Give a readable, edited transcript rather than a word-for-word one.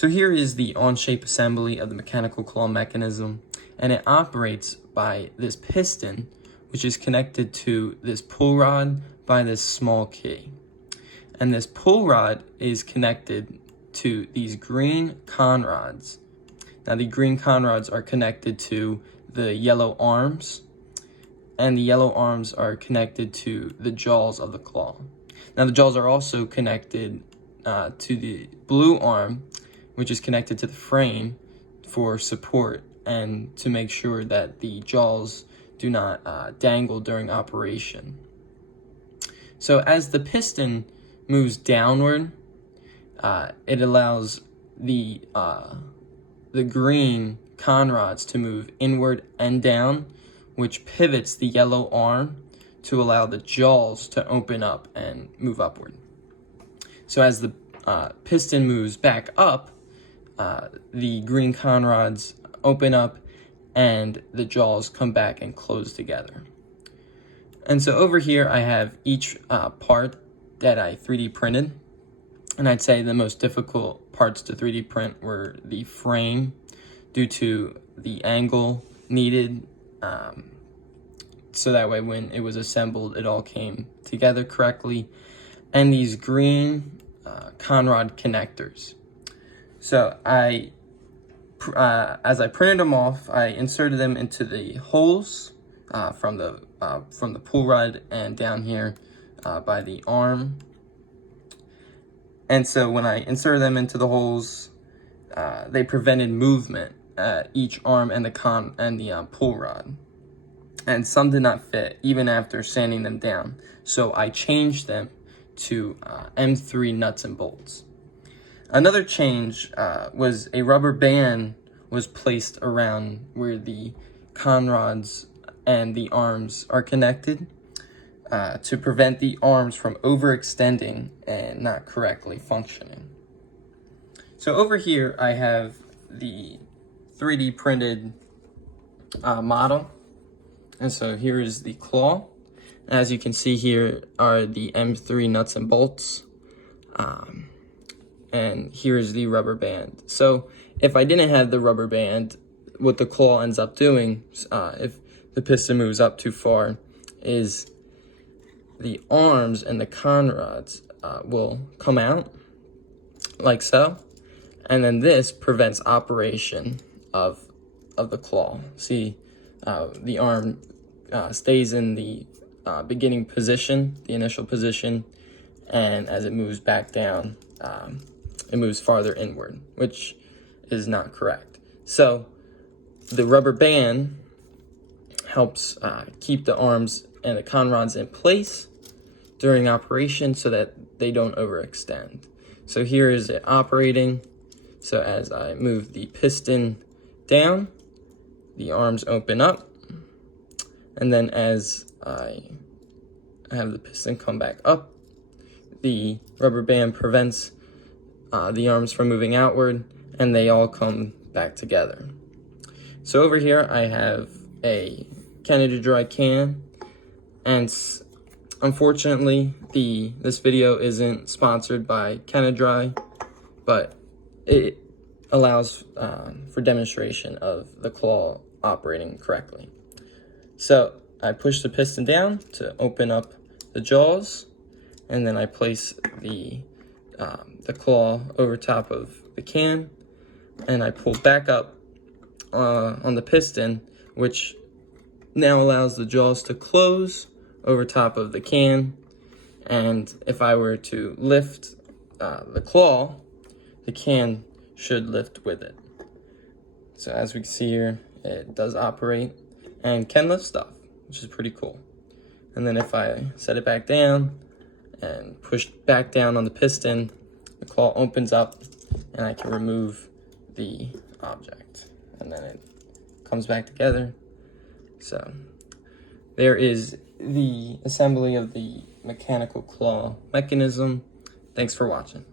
So here is the on-shape assembly of the mechanical claw mechanism, and it operates by this piston, which is connected to this pull rod by this small key. And this pull rod is connected to these green con rods. Now the green con rods are connected to the yellow arms, and the yellow arms are connected to the jaws of the claw. Now the jaws are also connected to the blue arm, which is connected to the frame for support and to make sure that the jaws do not dangle during operation. So as the piston moves downward, it allows the green con rods to move inward and down, which pivots the yellow arm to allow the jaws to open up and move upward. So as the piston moves back up, the green con rods open up and the jaws come back and close together. And so over here I have each part that I 3D printed. And I'd say the most difficult parts to 3D print were the frame, due to the angle needed, so that way when it was assembled it all came together correctly, and these green con rod connectors. So as I printed them off, I inserted them into the holes from the pull rod and down here by the arm. And so when I inserted them into the holes, they prevented movement at each arm and the pull rod. And some did not fit even after sanding them down. So I changed them to M3 nuts and bolts. Another change was a rubber band was placed around where the con rods and the arms are connected to prevent the arms from overextending and not correctly functioning. So over here I have the 3D printed model, and so here is the claw. As you can see, here are the M3 nuts and bolts, and here's the rubber band. So if I didn't have the rubber band, what the claw ends up doing, if the piston moves up too far, is the arms and the con rods will come out like so, and then this prevents operation of the claw. See, the arm stays in the beginning position, the initial position, and as it moves back down, it moves farther inward, which is not correct. So the rubber band helps keep the arms and the con rods in place during operation so that they don't overextend. So here is it operating. So as I move the piston down, the arms open up, and then as I have the piston come back up, the rubber band prevents the arms from moving outward, and they all come back together. So over here I have a Canada Dry can, and unfortunately this video isn't sponsored by Canada Dry, but it allows for demonstration of the claw operating correctly. So I push the piston down to open up the jaws, and then I place the claw over top of the can, and I pull back up on the piston, which now allows the jaws to close over top of the can. And if I were to lift the claw, the can should lift with it. So as we can see here, it does operate and can lift stuff, which is pretty cool. And then if I set it back down and push back down on the piston, the claw opens up and I can remove the object, and then it comes back together. So there is the assembly of the mechanical claw mechanism. Thanks for watching.